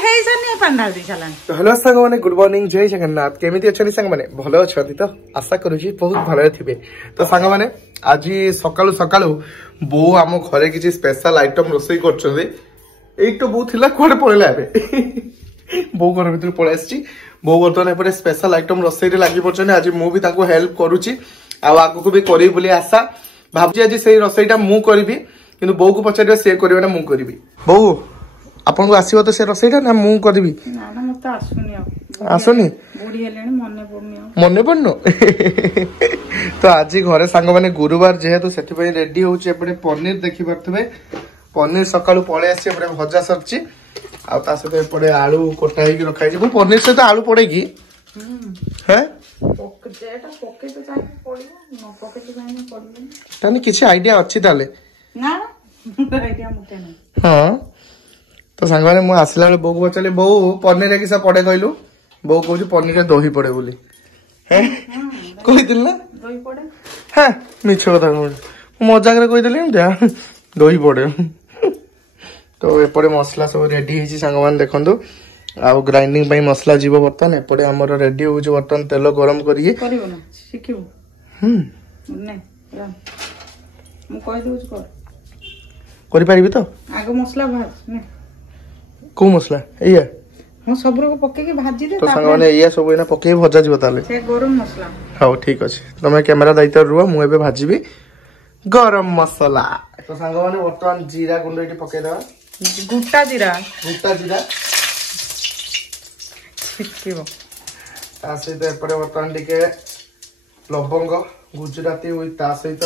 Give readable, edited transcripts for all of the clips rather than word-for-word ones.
हेई सनी पंडा दी चलन तो हेलो संग माने गुड मॉर्निंग जय जगन्नाथ केमिति अछनी संग माने भलो अछती तो आशा करूची बहुत भलो थिबे तो संग माने आज सकाळु सकाळु बो आम घरे किछि स्पेशल आइटम रोसई करछबे एक तो बो थिला कोड पळेला एबे बो घर भीतर पळे आछि बो बर्तन एपरे स्पेशल आइटम रोसई रे लागि पड़छने आज मु भी ताको हेल्प करूची आ आगु को भी करी बोली आशा भाबजी आज सेही रोसईटा मु करबी किंतु बो को पछारे से करबे ना मु करबी बो आपन को आसीबो तो से रसईटा ना मु करबी ना ना मत आसुनी आसुनी बुढ़ी हेलेनी मने पड़नो तो आज घरे सांग माने गुरुवार जेहेतु सेठी पई रेडी होउची एपडे पनीर देखि परथबे पनीर सकाळु पळे आसी एपडे भजा सरची आ ता सते एपडे आलू कोटा हेकी रखाई जे पनीर से तो आलू पड़ेगी हैं जेटा पोके तो चाहि पड़िबो न पोके तो चाहि पड़िबो ताने किछि आईडिया अछि ताले ना आईडिया मते ना हां तो सांग माने मु आसला बो को चले बो पनीर के सब पड़े कहलु बो कहू पनीर रे दही पड़े बोली हैं कहि दिल ना दही पड़े हां मिछ कथा कहू मजाक रे कहि देली जा दही पड़े तो एपड़े मसला सब रेडी हिची सांग माने देखंतु आ ग्राइंडिंग पई मसला जीवो बर्तन एपड़े हमर रेडी हो जो बर्तन तेल गरम करिए करिवो ना सिखिबो नै मु कहि दउ कर करि परिबी तो आगो मसला भाज नै को मसला एया हम सब रो पके के भाजी दे तो संग माने एया सब एना पके भजा जीव ताले से गरम मसला हां ठीक अछि तमे कैमरा दायित्व रुवा मु एबे भाजीबी गरम मसला तो संग माने वर्तमान जीरा गुंड इटी पके देबा गुट्टा जीरा छिटकिबो ता सहित एपरे वर्तमान टिके लवंग गुजराती हुई ता सहित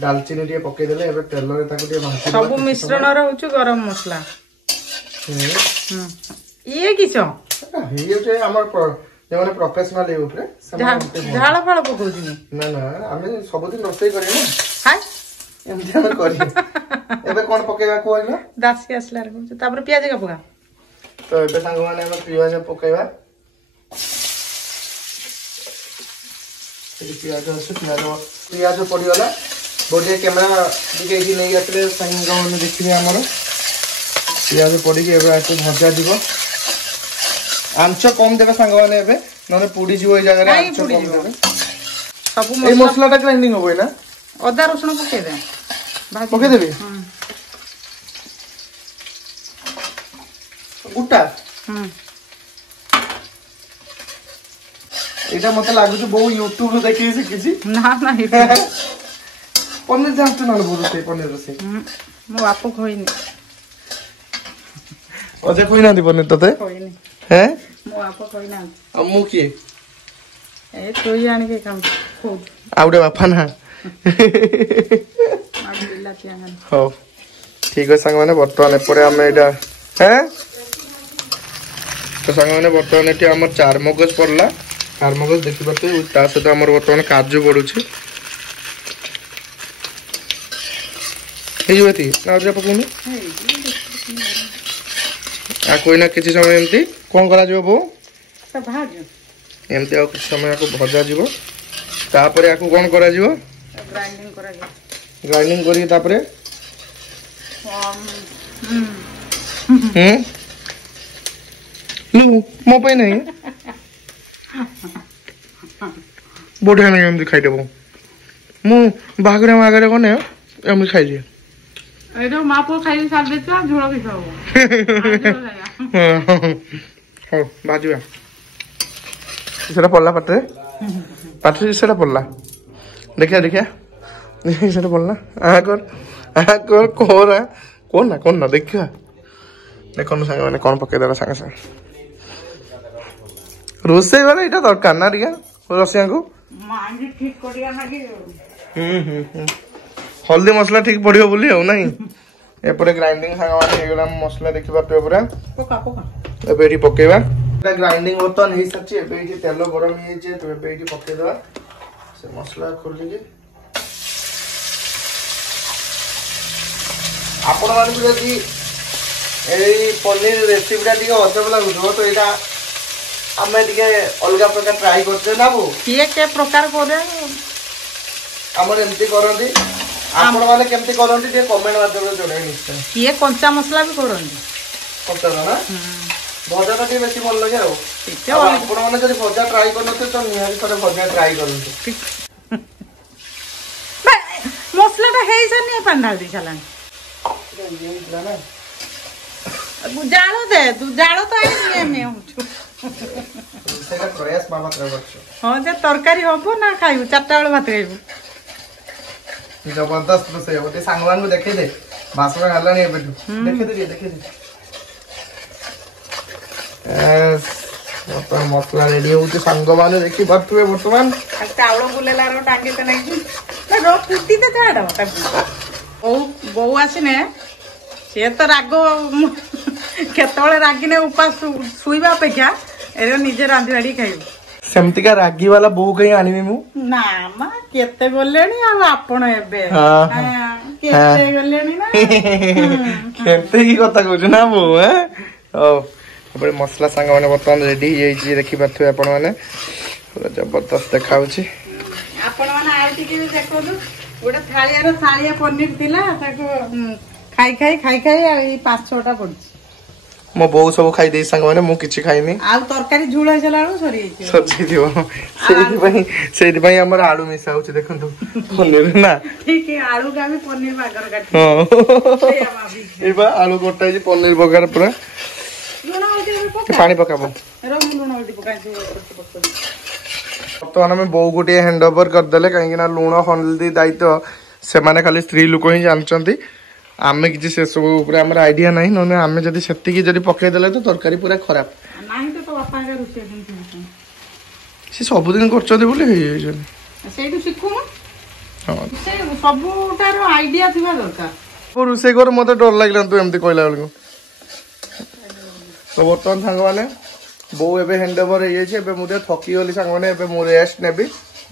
दालचीनी टिके पके देले एबे तेल रे ताको टिके भाजी सब मिश्रण रहउछु गरम मसला ये किछो हे जे हमर जेमाने प्रोफेशनल हे ऊपर झाड़ फाड़ पकोछि ना ना हमें सब दिन रोसई करी ना हाय एमती हम करी एबे कोन पकेबा कोइला दासी असला रे तापर प्याज का पका तो एबे संग माने हम प्याज पकेबा प्याज पड़ी गला बोडे कैमरा दिके एठी नै आतले संग माने देखिबे हमर प्याज पड़ी के एबे आको भजा दिबो आंच कम देबे संग माने एबे नने पुडी जीव ए जगह रे आंच कम देबे सब मसला ता ग्राइंडिंग होबे ना अदा रसुन पके दे भाजी पके देबे गुटा एटा मते लागु छ बहु YouTube रो देखि सिकिछि ना ना पनीर जानत ना बोलु से पनीर से मो आपो खोइनी अजे कोइ ना दि पनीर तते खोइनी हैं मो आपो खोइना आ मु की ए तोई आनी के काम खोद आउडे बापा ना आ बिला तियान हो ठीक है संग माने वर्तमान एपरे हम एटा हैं तो संग माने वर्तमान एटी हमर चार मगज पड़ला चार मगज देखि बते ता सहित हमर वर्तमान काजू पडुछि ए जोती ना जे पकोनी आ कोई ना किछि समय एमती कोन करा जबो बो त भाज एमती आ कुछ समय को भजा जीवो तापरे आको कोन करा जीवो ग्राइंडिंग करा जे ग्राइंडिंग करी तापरे लू मो पे नहीं बढ़िया नहीं एमती खाई देबो मु बागरे कोने एमती खाई जे एडो मापो खाई साल बेचा झोळो के खाओ हो बाजुआ सेटा पल्ला पाटे सेटा पल्ला देखिया सेटा पल्ला आ कर कोरा कोन ना देखिया देखो संग माने कोन पके देला संग संग रोसे वाला एटा दरकार ना रिया रसिया को मांगी ठीक करिया नागी हल्दी मसला ठीक पड़ियो बोली हो नहीं एपरे ग्राइंडिंग संग माने एगला मसला देखिबा तो पूरा पका एबे एटी पकेबा ग्राइंडिंग बर्तन हे सच्ची एबे एटी तेल गरम हे जे तो एबे एटी पके देबा से मसला खोली के आपण मान को यदि ए पनीर रेसिपी टा दिके अजब लागु तो एटा हमें दिके अलगा प्रकार ट्राई करते ना वो के प्रकार करे हमर एमती करंदी आपण माने केमती करंदी ते कमेंट माध्यम रे जणाई निश्चय किए कंचा मसला भी करंदी ପଚାର ନା ଭଜା ଟା ଟିକେ ବେଶୀ ଭଲ ଲାଗେ ଆଉ ଆପଣ ମାନେ ଯଦି ଭଜା ଟ୍ରାଏ କରିନଥିବେ ତ ନିହାତି ଥରେ ଭଜା ଟ୍ରାଏ କରନ୍ତୁ। ମସଲା ଟା ହେଇସାରିନି ପାଣି ଢାଳି ଦେଇ ସାରିଲାଣି। ଜାଳ ଦେ ତୁ ଜାଳ ତ ହଁ ଯେ ତରକାରୀ ହବ ନା ଖାଇବୁ 4ଟା ବେଳେ ଭାତ ଖାଇବୁ। ଜବରଦସ୍ତ ରୋଷେଇ ହବ। ଟିକେ ସାଙ୍ଗମାନଙ୍କୁ ଦେଖେଇ ଦେ ବାସନା ହେଲାଣି ଏବେଠୁ ଦେଖେଇ ଦେ। ବର୍ତ୍ତମାନ ମସଲା ରେଡି ହଉଛି ସାଙ୍ଗମାନେ ଦେଖିପାରୁଥିବେ। ବର୍ତ୍ତମାନ ଚାଉଳ ବୁଲେଇଲା ଟାଙ୍ଗି ତ ନାଇଁ ଫୁଟି ତ ଛାଡ ବୋଉ ଆସିନେ ସିଏ ତ ରାଗ କେତେବେଳେ ରାଗିନେ ଉପାସ ଶୋଇବା ଅପେକ୍ଷା ଏବେ ନିଜେ ରାନ୍ଧି ବାଢି ଖାଇବୁ। ସେମିତିକା ରାଗି ବାଲା ବୋଉ କାହିଁ ଆଣିବି ମୁଁ? ନା ମା କେତେ ଗଲେଣି ଆଉ ଆପଣ ଏବେ କେତେ ଗଲେଣି ନା କେତେ କି କଥା କହୁଛୁ ନା ବୋଉ। ହଉ ଏପଟେ ମସଲା ସାଙ୍ଗମାନେ ବର୍ତ୍ତମାନ ରେଡି ହେଇଯାଇଛି ଦେଖିପାରୁଥିବେ ଆପଣ ମାନେ ଜବରଦସ୍ତ ଦେଖାଉଛି। ଆପଣ ମାନେ ଆଉ ଟିକେ ଦେଖନ୍ତୁ ଗୋଟେ ଥାଳିଆ ପନିର ଥିଲା ତାକୁ ଖାଇ ଆଉ ଏଇ 5-6ଟା ପଡୁଛି। ମୋ ବୋଉ ସବୁ ଖାଇଦେଇ ସାଙ୍ଗମାନେ ମୁଁ କିଛି ଖାଇନି। ଆଉ ତରକାରୀ ଝୁଳ ହେଇସାରିଲା ବେଳକୁ ସରିଯାଇଥିବ। ସେଇଥିପାଇଁ ଆମର ଆଳୁ ମିଶା ହଉଛି ଦେଖନ୍ତୁ ପନିର ନା ଠିକ ଆଳୁକୁ ଆମେ ପନିର ବାଗର କାଟୁ। ଏଇବା ଆଳୁ କଟା ହେଇଛି ପନିର ବଗାର ପୁରା ପାଣି ପକାବ। ବର୍ତ୍ତମାନ ଆମେ ବୋଉ ଗୋଟିଏ ହ୍ୟାଣ୍ଡ ଓଭର କରିଦେଲେ କାହିଁକି ନା ଲୁଣ ହଳଦୀ ଦାୟିତ୍ୱ ସେମାନେ ଖାଲି ସ୍ତ୍ରୀ ଲୋକ ହିଁ ଜାଣିଛନ୍ତି। ଆମେ କିଛି ସେସବୁ ଉପରେ ଆମର ଆଇଡିଆ ନାହିଁ। ନହେଲେ ଆମେ ଯଦି ସେତିକି ଯଦି ପକେଇଦେଲେ ତ ତରକାରୀ ପୁରା ଖରାପ। ସେ ସବୁଦିନ କରୁଛନ୍ତି ବୋଲି ହେଇଯାଇଛନ୍ତି। ସେଇଠୁ ଶିଖୁନ ସବୁଟାର ଆଇଡିଆ ଥିବା ଦରକାର। ରୋଷେଇ କର ମତେ ଡର ଲାଗିଲାନି ତୁ ଏମିତି କହିଲା ବେଳକୁ। ତ ବର୍ତ୍ତମାନ ସାଙ୍ଗମାନେ ବୋଉ ଏବେ ହ୍ୟାଣ୍ଡ ଓଭର ହେଇଯାଇଛି। ଏବେ ମୁଁ ଟିକେ ଥକିଗଲି ସାଙ୍ଗମାନେ। ଏବେ ମୁଁ ରେଷ୍ଟ ନେବି।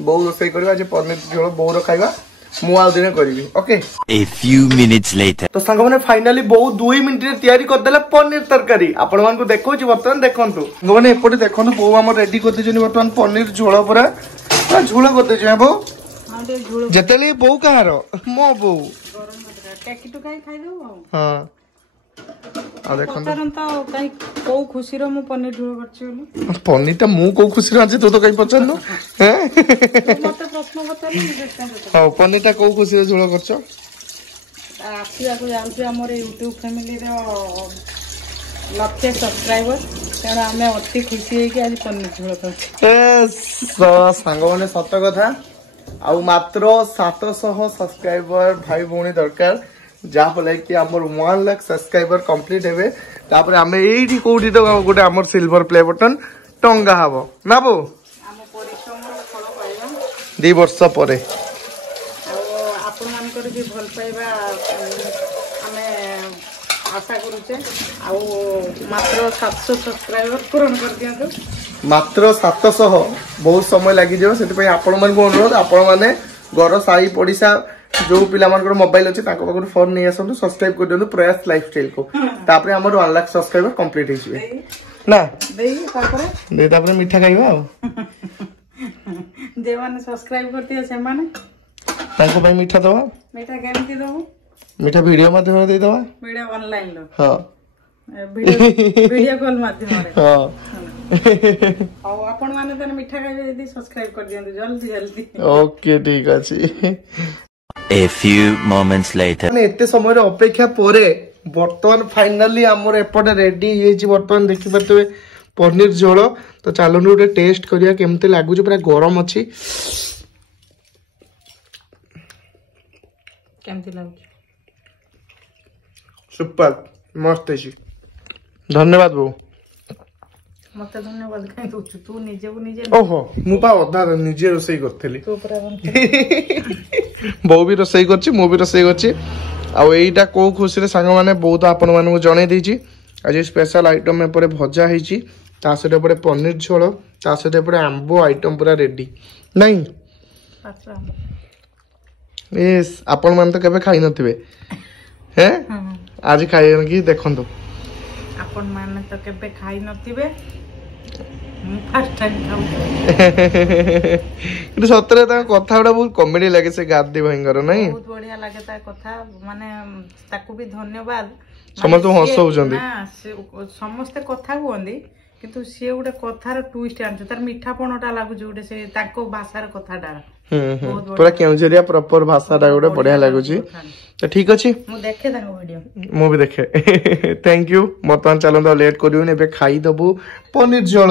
ବୋଉ ରୋଷେଇ କରିବ ଆଜି ପନିର ଝୋଳ ବୋଉର ଖାଇବା ମୁଁ ଆଉ ଦିନେ କରିବି। Okay A few minutes later ତ ସାଙ୍ଗମାନେ ଫାଇନାଲି ବୋଉ 2 ମିନିଟରେ ତିଆରି କରିଦେଲା ପନିର ତରକାରୀ। ଆପଣମାନଙ୍କୁ ଦେଖଉଛି ବର୍ତ୍ତମାନ ଦେଖନ୍ତୁ ସାଙ୍ଗମାନେ ଏପଟେ ଦେଖନ୍ତୁ ବୋଉ ଆମର ରେଡି କରିଦେଇଛନ୍ତି ବର୍ତ୍ତମାନ ପନିର ଝୋଳ ପୁରା ଝୋଳ କରିଦେଇଛୁ। ବୋଉ ଯେତେବେଳେ ବୋଉ କାହାର ମୋ ବୋଉ ହଁ ଆଉ ଦେଖନ୍ତୁ କୋଉ ଖୁସିର ମୁଁ ପନିର ଝୋଳ କରିଛି ବୋଲି। ପନିରଟା ମୁଁ କୋଉ ଖୁସିରେ ଅଛି ତୁ ତ କାଇଁ ପଚାରୁନୁ? ହଉ ପନିରଟା କୋଉ ଖୁସିରେ ଝୋଳ କରିଛ? ଆସିବାକୁ ଯାଉଛି ଆମର ୟୁଟ୍ୟୁବ ଫ୍ୟାମିଲିର 1,00,000 ସବସ୍କ୍ରାଇବର ତେଣୁ ଆମେ ଅତି ଖୁସି ହେଇକି ଆଜି ପନିର ଝୋଳ କରୁଛୁ। ସାଙ୍ଗମାନେ ସତ କଥା ଆଉ ମାତ୍ର 700 ସବସ୍କ୍ରାଇବର ଭାଇ ଭଉଣୀ ଦରକାର ଯାହାଫଳରେ କି ଆମର 1,00,000 ସବସ୍କ୍ରାଇବର କମ୍ପ୍ଲିଟ ହେବେ। ତାପରେ ଆମେ ଏଇଠି କୋଉଠି ତ ଗୋଟେ ଆମର ସିଲଭର ପ୍ଲେ ବଟନ ଟଙ୍ଗା ହବ ନା ବୋଉ? ଆମ ପରିଶ୍ରମର ଫଳ ପାଇବା 2 ବର୍ଷ ପରେ। ଆଉ ଆପଣମାନଙ୍କର ବି ଭଲ ପାଇବା ଆମେ ଆଶା କରୁଛେ। ଆଉ ମାତ୍ର 700 ସବସ୍କ୍ରାଇବର ପୂରଣ କରିଦିଅନ୍ତୁ। ମାତ୍ର 700 ବହୁତ ସମୟ ଲାଗିଯିବ। ସେଥିପାଇଁ ଆପଣମାନଙ୍କୁ ଅନୁରୋଧ ଆପଣମାନେ ଘର ସାହି ପଡ଼ିଶା ଯୋଉ ପିଲାମାନଙ୍କର ମୋବାଇଲ ଅଛି ତାଙ୍କ ପାଖରୁ ଫୋନ ନେଇ ଆସନ୍ତୁ ସବସ୍କ୍ରାଇବ କରିଦିଅନ୍ତୁ ପ୍ରୟାସ ଲାଇଫଷ୍ଟାଇଲ କୁ। ତାପରେ ଆମର 1,00,000 ସବସ୍କ୍ରାଇବର କମ୍ପ୍ଲିଟ ହେଇଯିବେ ନା ତାପରେ ମିଠା ଖାଇବା ଆଉ ଯେଉଁମାନେ ସବସ୍କ୍ରାଇବ କରିଥିବେ ସେମାନେ ତାଙ୍କ ପାଇଁ ମିଠା ଦବା। ମିଠା କେମିତି ଦବୁ? ମିଠା ଭିଡିଓ ମାଧ୍ୟମରେ ଦେଇଦବା। ଭିଡିଓ ଅନଲାଇନ ର ହଁ ଭିଡିଓ କଲ ମାଧ୍ୟମରେ। ହଁ ଆଉ ଆପଣ ମାନେ ତାହେଲେ ମିଠା ଖାଇବେ ଯଦି ସବସ୍କ୍ରାଇବ କରିଦିଅନ୍ତୁ ଜଲ୍ଦି। ଓକେ ଠିକ ଅଛି। A few moments later ଏତେ ସମୟର ଅପେକ୍ଷା ପରେ ବର୍ତ୍ତମାନ ଫାଇନାଲି ଆମର ଏପଟେ ରେଡି ହେଇଯାଇଛି। ବର୍ତ୍ତମାନ ଦେଖିପାରୁଥିବେ ପନିର ଝୋଳ। ତ ଚାଲନ୍ତୁ ଗୋଟେ ଟେଷ୍ଟ କରିବା କେମିତି ଲାଗୁଛି। ପୁରା ଗରମ ଅଛି। କେମିତି ଲାଗୁଛି? ସୁପର ମସ୍ତ ହେଇଛି। ଧନ୍ୟବାଦ ବୋଉ। ମତେ ଧନ୍ୟବାଦ କାଇଁ ଦଉଛୁ? ତୁ ନିଜକୁ ନିଜେ ଓହୋ ମୁଁ ପା ଅଧା ନିଜେ ରୋଷେଇ କରିଥିଲି। ବୋଉ ବି ରୋଷେଇ କରିଛି ମୁଁ ବି ରୋଷେଇ କରିଛି। ଆଉ ଏଇଟା କୋଉ ଖୁସିରେ ସାଙ୍ଗମାନେ ବୋଉ ତ ଆପଣମାନଙ୍କୁ ଜଣେଇ ଦେଇଛି। ଆଜି ସ୍ପେଶାଲ ଆଇଟମ ଏପଟେ ଭଜା ହେଇଛି ତା ସହିତ ଏପଟେ ପନିର ଝୋଳ ତା ସହିତ ଏପଟେ ଆମ୍ବ ଆଇଟମ ପୁରା ରେଡି ନାଇଁ। ଆପଣ ମାନେ ତ କେବେ ଖାଇ ନଥିବେ ଆଜି ଖାଇକି ଦେଖନ୍ତୁ। ଆପଣ ମାନେ ତ କେବେ ଖାଇ ନଥିବେ ମୁଁ ଫାର୍ଷ୍ଟ ଟାଇମ୍ ଖାଉଛି। କିନ୍ତୁ ସତରେ ତାଙ୍କ କଥା ଗୁଡା ବହୁତ କମେଡି ଲାଗେ ସେ ଗାଦି ଭାଇଙ୍କର ନାଇଁ? ବହୁତ ବଢିଆ ଲାଗେ ତା କଥା। ମାନେ ତାକୁ ବି ଧନ୍ୟବାଦ ସମସ୍ତେ ହସ ହଉଛନ୍ତି ସମସ୍ତେ କଥା କୁହନ୍ତି କିନ୍ତୁ ସିଏ ଗୋଟେ କଥାର ଟୁଇଷ୍ଟ ଆଣିଛି ତାର ମିଠାପଣଟା ଲାଗୁଛି ଗୋଟେ ସେ ତାଙ୍କ ଭାଷାର କଥାଟା ପୁରା କେଉଁଝରିଆ ପ୍ରପର ଭାଷାଟା ଗୋଟେ ବଢିଆ ଲାଗୁଛି ତ ଠିକ ଅଛି ମୁଁ ଦେଖେ ତାଙ୍କ ଭିଡିଓ ମୁଁ ବି ଦେଖେ ଥ୍ୟାଙ୍କ ୟୁ ବର୍ତ୍ତମାନ ଚାଲନ୍ତୁ ଲେଟ୍ କରିବୁନି ଏବେ ଖାଇଦବୁ ପନିର ଝୋଳ